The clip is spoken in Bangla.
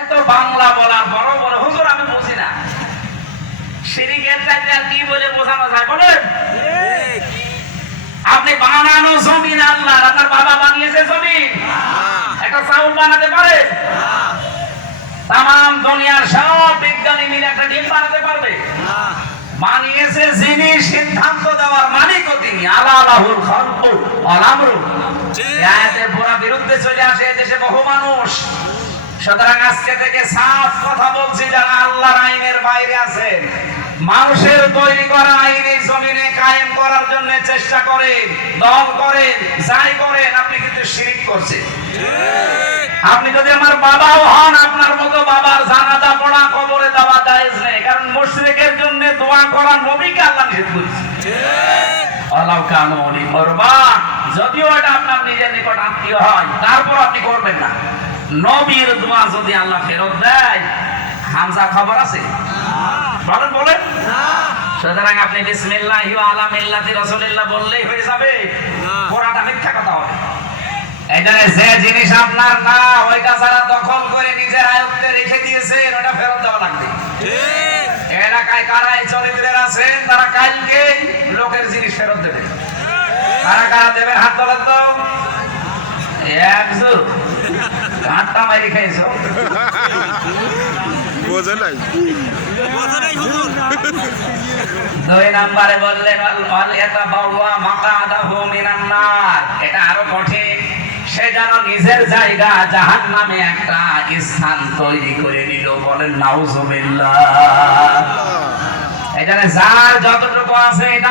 এত বাংলা বলার বড় বড় হুজুর আমি বুঝি না, শিরকের চাইতে আর কি বলে বোঝানো যায় বলেন? আপনি বানানো জমিন আল্লাহ, আপনার বাবা বানিয়েছে জমিন, একটা চাউল বানাতে পারে? তাম দুনিয়ার সব বিজ্ঞানী মিলে একটা ডিম বানাতে পারবে? বানিয়েছে যিনি, সিদ্ধান্ত দেওয়ার মালিকও তিনি। আলাহুল খালকু ওয়াল আমরু। আয়াতের পুরা বিরুদ্ধে চলে আসে দেশে বহু মানুষ। সুতরাং আজকে থেকে সাফ কথা বলছি, যারা আল্লাহর আইনের বাইরে আছেন, মানুষের তৈরি করা আইন এই জমিনে কায়েম করার জন্য চেষ্টা করেন, দল করেন, যাই করেন, আপনি কিন্তু শিরক করছেন। আপনি যদি আমার বাবাও হন, আপনার মতো বাবার জানাজা পড়া, কবরে দেওয়া জায়েজ নেই, কারণ মুশরিকের জন্য দোয়া করা নবীকে আল্লাহ নিষেধ করেছে। আল্লাহ কানু ওলি করবা, যদিও এটা আপনার নিজের নিকট আত্মীয় হয়, তারপর আপনি করবেন না। নবীর দোয়া যদি আল্লাহ ফেরত দেয়, হামজা খবর আছে? বলেন বলেন। সুতরাং আপনি বিসমিল্লাহি ওয়া আলা মিল্লাতি রাসূলিল্লাহ বললেই হয়ে যাবে? পুরাটা মিথ্যা কথা হবে। এখানে যে জিনিস আপনার না, ওইটা যারা দখল করে নিজের আয়ত্তে রেখে দিয়েছেন, ওটা ফেরত দেওয়া লাগবে। এলাকায় কারা এই চরিত্রের আছেন, তারা কালকে লোকের জিনিস ফেরত দেবে। কারা কারা দেবেন হাত তোলেন তো। একজন কাঁটা মারি খাইছো, বোঝে নাই। দুই নম্বরে বললেন এটা আরো কঠিন, সে যেন নিজের জায়গা জাহান্নামে একটা স্থান তৈরি করে নিল। বলেন নাউজুবিল্লাহ। এখানে যার যতটুকু আছে এটা